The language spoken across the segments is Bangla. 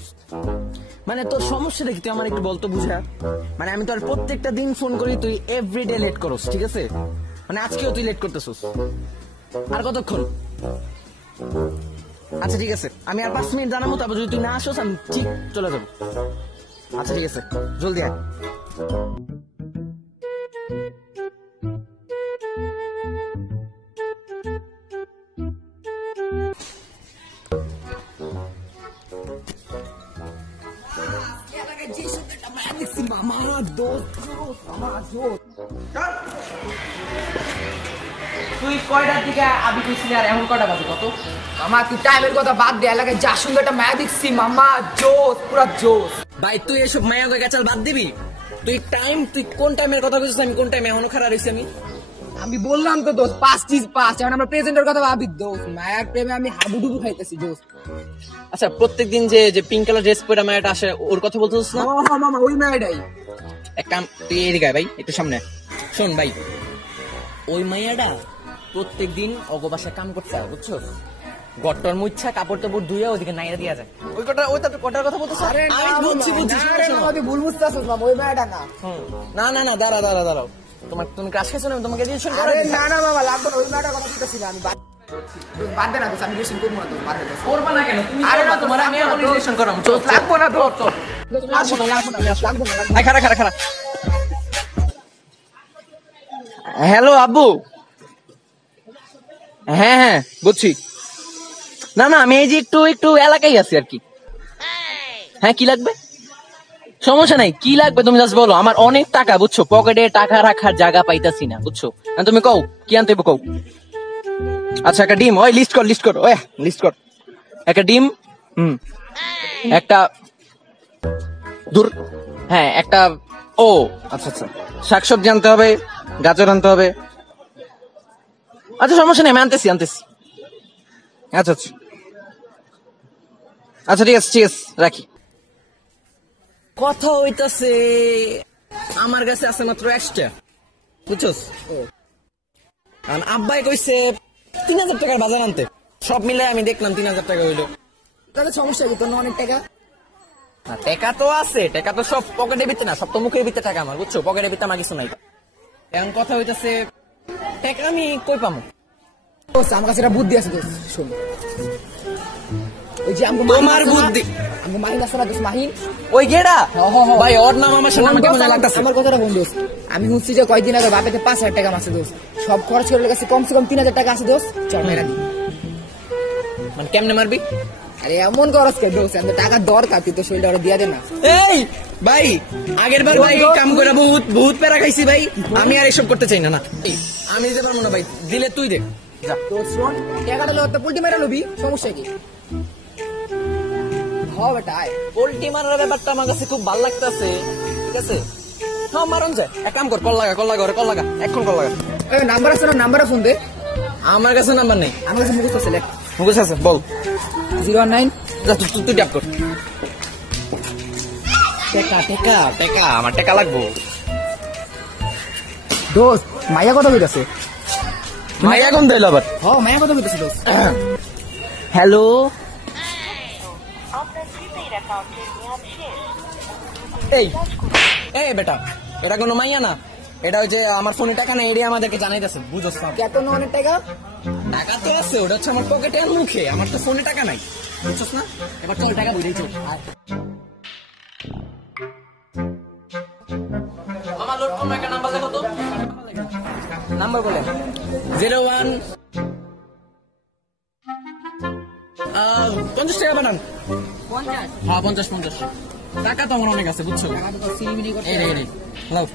দোস্ত, মানে তোর সমস্যাটা কি তুই আমার একটু বলতো বুঝা। মানে আমি তোর প্রত্যেকটা দিন ফোন করি, তুই এভরিডে লেট করস, ঠিক আছে? মানে আজকেও তুই লেট করতেছস। আর কতক্ষণ? আচ্ছা ঠিক আছে, আমি আর 5 মিনিট জানাবো, তারপর যদি তুই না আসোস আমি ঠিক চলে যাবো। আচ্ছা ঠিক আছে, জলদি আয়। তুই কয়টার দিকে আবি কইছিলি আর এখন কয়টা বাজে কত? মামা তুই টাইমের কথা বাদ দে, এলাকায় যা সুন্দর একটা মায়া দেখছি মামা, জোস পুরা জোস। ভাই তুই এসব মায়া গাছাল বাদ দিবি। তুই কোন টাইমের কথা বলছিস? আমি কোন টাইমে এখনো খারাপ রয়েছি আমি বললাম তো দোস্ত, 5 এখন আমরা প্রেজেন্টের কথা ভাবি দোস্ত, মায়ার প্রেমে আমি হাবুডুবু খাইতেছি দোস্ত। আচ্ছা প্রত্যেকদিন যে পিঙ্ক কালার ড্রেস পরে মায়াটা আসে, ওর কথা বলতেছিস না? মামা ওই মায়াটাই। এক কাম, তুই এদিকে আয় ভাই, একটু সামনে শোন ভাই, ওই মাইয়াটা প্রত্যেকদিন অগবাসা কাম করতে হয়, বুঝছো? গট্টর মুচ্ছা কাপড় টাপড় ধুয়ে ওদিকে নাইরা দিয়া যায়। ওটার কথা বলতেছ? আমি বুঝছি। তুই ভুল বুঝতেছিস মামা, ওই মায়াটা না। না দাঁড়াও, তুমি ক্রাশ খাইছো না? তোমাকে রিলেশন করে না মামা লাগবে না, ওই মায়াটার কথা বলতেছি না আমি। বাদ দে না দোস্ত, আমি রিলেশন করবো না দোস্ত, বাদ দে দোস্ত। করবা না কেন তুমি? আরে না তোমার আমি এখন রিলেশন করাম। লাগবো না দোস্ত, লাগবো না। আয় খারা। হ্যালো আব্বু। হ্যাঁ বুঝছি। না আমি এই যে একটু এলাকায় আছি আর কি। হ্যাঁ কি লাগবে? সমস্যা নাই, কি লাগবে তুমি জাস্ট বলো। আমার অনেক টাকা, বুঝছো, পকেটে টাকা রাখার জায়গা পাইতাছি না, বুঝছো। তুমি কও কি আনতে কও। আচ্ছা একটা ডিম, ওই লিস্ট কর একটা ডিম, একটা দূর, হ্যাঁ একটা, ও আচ্ছা শাকসবজি আনতে হবে, গাজর আনতে হবে। আচ্ছা সমস্যা নেই, আমি আনতেছি। আচ্ছা ঠিক আছে রাখি। কথা হইতাছে আমার কাছে আছে মাত্র 1টা, বুঝছস? আব্বাই কইছে 3000 টাকার বাজার আনতে। সব মিলে আমি দেখলাম 3000 টাকা হইলো। তাহলে সমস্যা কি তোর? অনেক টাকা। টাকা তো আছে, টাকা তো সব পকেটে ভিতরে না, সব তো মুখের ভিতরে টাকা আমার, বুঝছো? পকেটে ভিতরে আমার কিছু নাই। এখন কথা হইতাছে টাকা আমি কই পামু? আমার কাছে একটা বুদ্ধি আছে দোস্ত, শোন। ওই যে তোমার বুদ্ধি? মাহিন আছে না দোস্ত, মাহিন ওই গেডা ভাই, ওর নাম আমার সামনে আমাকে মনে লাগতাছে। আমার কথাটা বল দোস্ত, আমি শুনছি যে কয়েকদিন আগে বাপেতে 5000 টাকা আছে দোস্ত, সব খরচ করে কাছে কমসে কম 3000 টাকা আছে দোস্ত। চল মেরা দি। মানে কেমনে মারবি? আরে এমন খরচ কে দোস্ত, এত টাকা দরকার, তুই তো শরীরটা ওরা দিয়া দে না। এই ভাই, আগের বার ভাই কাম করে বহুত প্যারা খাইছি ভাই, আমি আর এসব করতে চাই না। আমি দিতে পারবো না ভাই, দিলে তুই দে। শোন, টাকাটা লোক পোল্টি মেরা লবি, সমস্যা কি? বেটা পোল্টি মারার ব্যাপারটা আমার কাছে খুব ভালো লাগতেছে, ঠিক আছে? হ্যাঁ মারন যায়, এক কাম কর, কল লাগা এখন কল লাগা। নাম্বার আছে না? নাম্বারে ফোন দে। আমার কাছে নাম্বার নেই। আমার কাছে মুখস্থ আছে, লেখ। মুখস্থ আছে, বল। 019। তুই ট্যাপ কর। টাকা আমার টাকা লাগবো দোস্ত। মাইয়া কথা কইতাছে। মাইয়া কোন দিল আবার? মাইয়া কথা কইতাছে দোস্ত। হ্যালো, এই বেটা, এটা কোনো মাইয়া না, এটা ওই যে আমার ফোনে টাকা নেই, এরিয়া আমাদেরকে জানাইতেছে, বুঝছ না? কত না অনেক টাকা? টাকা তো আছে, ওটা হচ্ছে আমার পকেটে আর মুখে, আমার তো ফোনে টাকা নাই, বুঝছস না? এবার চল টাকা বুঝেই চল। মামা লোড করো, একটা নাম্বার দেখো তো। নাম্বার বলে 01 50 টাকা পাঠান। 50? হ্যাঁ 50 টাকা তো আমার অনেক আছে, বুঝছো? এই রে নাও।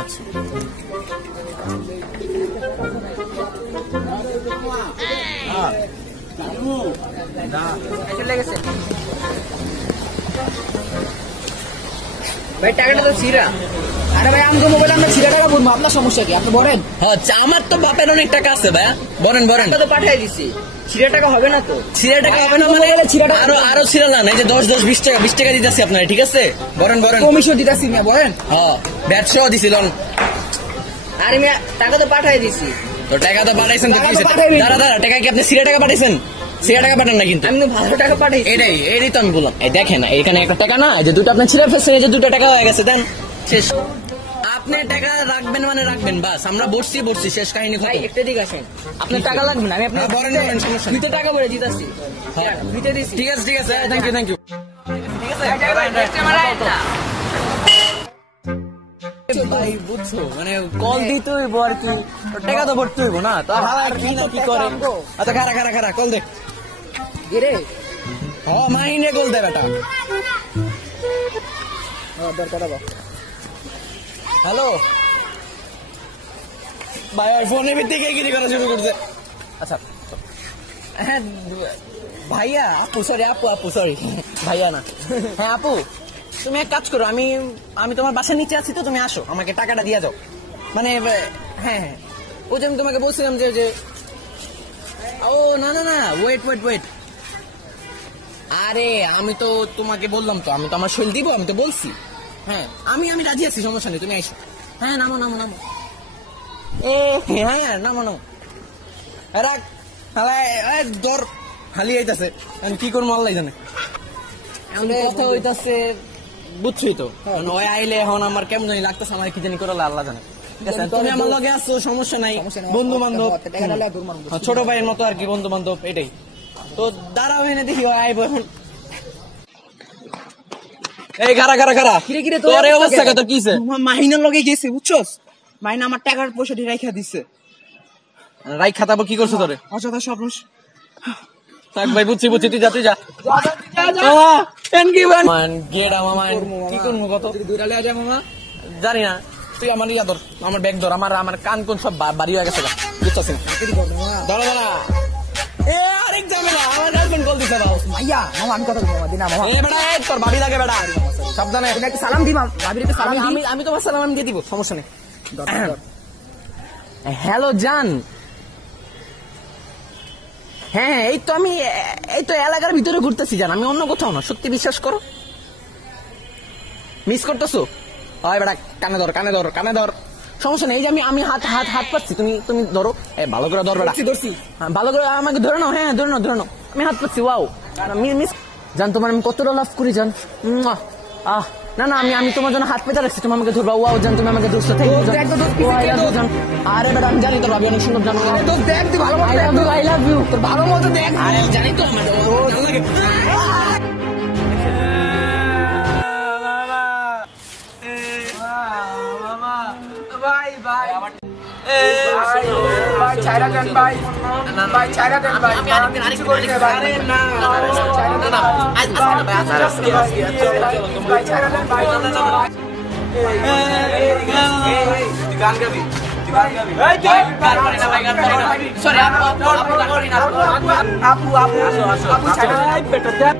আচ্ছা চলে গেছে ভাই, টাকাটা তো ছিড়া। আরে ভাই আমাকে মোবাইলে আমরা ছিড়া টাকা বলবো, আপনার সমস্যা কি? আপনি বলেন। হ্যাঁ আমার তো বাপের অনেক টাকা আছে ভাইয়া, বলেন। তো পাঠিয়ে দিছি, ছিড়া টাকা হবে না তো? ছিড়া টাকা হবে না মানে? আরো ছিড়া না, এই যে 10 20 টাকা দিতেছি আপনার, ঠিক আছে? বলেন। কমিশন দিতেছি না, বলেন। হ্যাঁ ব্যবসাও দিছিলেন। আরে মিয়া টাকা তো পাঠিয়ে দিছি। তো টাকা তো পাঠাইছেন তো কি? দাঁড়া টাকা কি আপনি ছিড়া টাকা পাঠাইছেন? সে টাকা পাঠান না কিন্তু আমি তো ভালো টাকা পাঠাই। এটাই তো আমি বললাম। এই দেখেন এখানে একটা টাকা না, এই যে দুটো আপনি ছিঁড়ে ফেলছেন, এই যে 2 টাকা হয়ে গেছে, দেন শেষ। আপনি টাকা রাখবেন মানে রাখবেন, বাস আমরা বসছি শেষ কাহিনী ভাই খতম। একটা দিক আসেন, আপনার টাকা লাগবে না, আমি আপনার হ্যাঁ, বলেন, সমস্যা নেই। 2 টাকা করে দিতেছি। হ্যাঁ। দিতে দিছি। ঠিক আছে থ্যাংক ইউ ভাই, বুঝছো মানে কল দিতে হইব আর কি, টাকা তো ভরতে হইব না, তো হালা কি না কি করে। আচ্ছা খারা কল দে। রে মাইনে কল দে বেটা। দরকার হবে। হ্যালো ভাই, ফোনের ভিত্তিকে গিরি করা শুরু করছে। আচ্ছা হ্যাঁ ভাইয়া, আপু সরি ভাইয়া না, হ্যাঁ আপু তুমি এক কাজ করো, আমি তোমার বাসার নিচে আছি, তো তুমি আসো, আমাকে টাকাটা দিয়ে যাও। মানে হ্যাঁ ওই যে আমি তোমাকে বলছিলাম যে ও না ওয়েট, আরে আমি তো তোমাকে বললাম তো, আমি তো আমার শৈল দিব, আমি তো বলছি। হ্যাঁ আমি রাজি আছি, সমস্যা নেই, তুমি আইসো। হ্যাঁ নামো হ্যাঁ নামো রাখ। দর খালি আইতাছে, আমি কি করবো আল্লাহ জানে। কথা হইতাছে, বুঝছই তো, ওই আইলে এখন আমার কেমন জানি লাগতেছে, আমার কি জানি করে আল্লাহ জানে। ঠিক আছে, তুমি আমার লগে আসছো, সমস্যা নাই, বন্ধু বান্ধব, ছোট ভাইয়ের মতো আর কি, বন্ধু বান্ধব এটাই তো। দাঁড়াও এনে দেখি আইব এখন। এই খারা কিরে তোর এই অবস্থা কত কিছে? মাহিনার লগে গেছে বুঝছস, মাহিনা আমার টাকার পয়সাটি রাইখা দিছে। রাই খাতাবো কি করছো তোরে? অযথা সব থাক ভাই, বুঝছি তুই যা মামা এন কি বান গেডা মামা, কি করবো কত দুইটা লিয়া যায় মামা। জানি না, তুই আমার ইয়া ধর, আমার ব্যাগ ধর, আমার কান কোন সব বাড়ি হয়ে গেছে, বুঝছিস না? ধরো এ আরেক ঝামেলা, আমার গার্লফ্রেন্ড কল দিছে বাবা। মাইয়া মামা, আমি কথা বলবো মামা, দিনা মামা। এ বেটা, তোর ভাবি লাগে বেটা, সাবধানে। তুমি একটা সালাম দি মামা, ভাবির একটা সালাম দি। আমি তোমার সালাম দিয়ে দিব, সমস্যা নেই। দরকার। হ্যালো জান, হ্যাঁ এই তো এলাকার ভিতরে ঘুরতেছি জান, আমি অন্য কোথাও না, সত্যি বিশ্বাস করো। মিস করতেছো? হয় বেটা, কানে ধর, সমস্যা নেই। এই যে আমি হাত পাচ্ছি, তুমি ধরো, ভালো করে ধর বেটা, ধরছি। হ্যাঁ, ভালো করে আমাকে ধরে নাও, হ্যাঁ ধরে নাও, আমি হাত পাচ্ছি। ওয়াও মিস জান, তোমার আমি কতটা লাভ করি জান। না আমি তোমার জন্য হাত পেতে রাখছি, তুমি আমাকে ধরবা। ওয়াও জান, তুমি আমাকে ধরছো, থ্যাংক ইউ জান। আরে বেটা, আমি জানি তোর ভাবি অনেক সুন্দর জানো। দেখ তুই ভালো মতো দেখ। আই লাভ ইউ, তোর ভালো মতো দেখ। আরে আমি জানি তো ভাই ছাইরা দেন ভাই, ভাই ছাইরা দেন ভাই। আমি আরেকদিন করে দেব। আরে না ভাই ছাইরা দেন ভাই। গান গাবি সরি আপু ছাইরা দেন।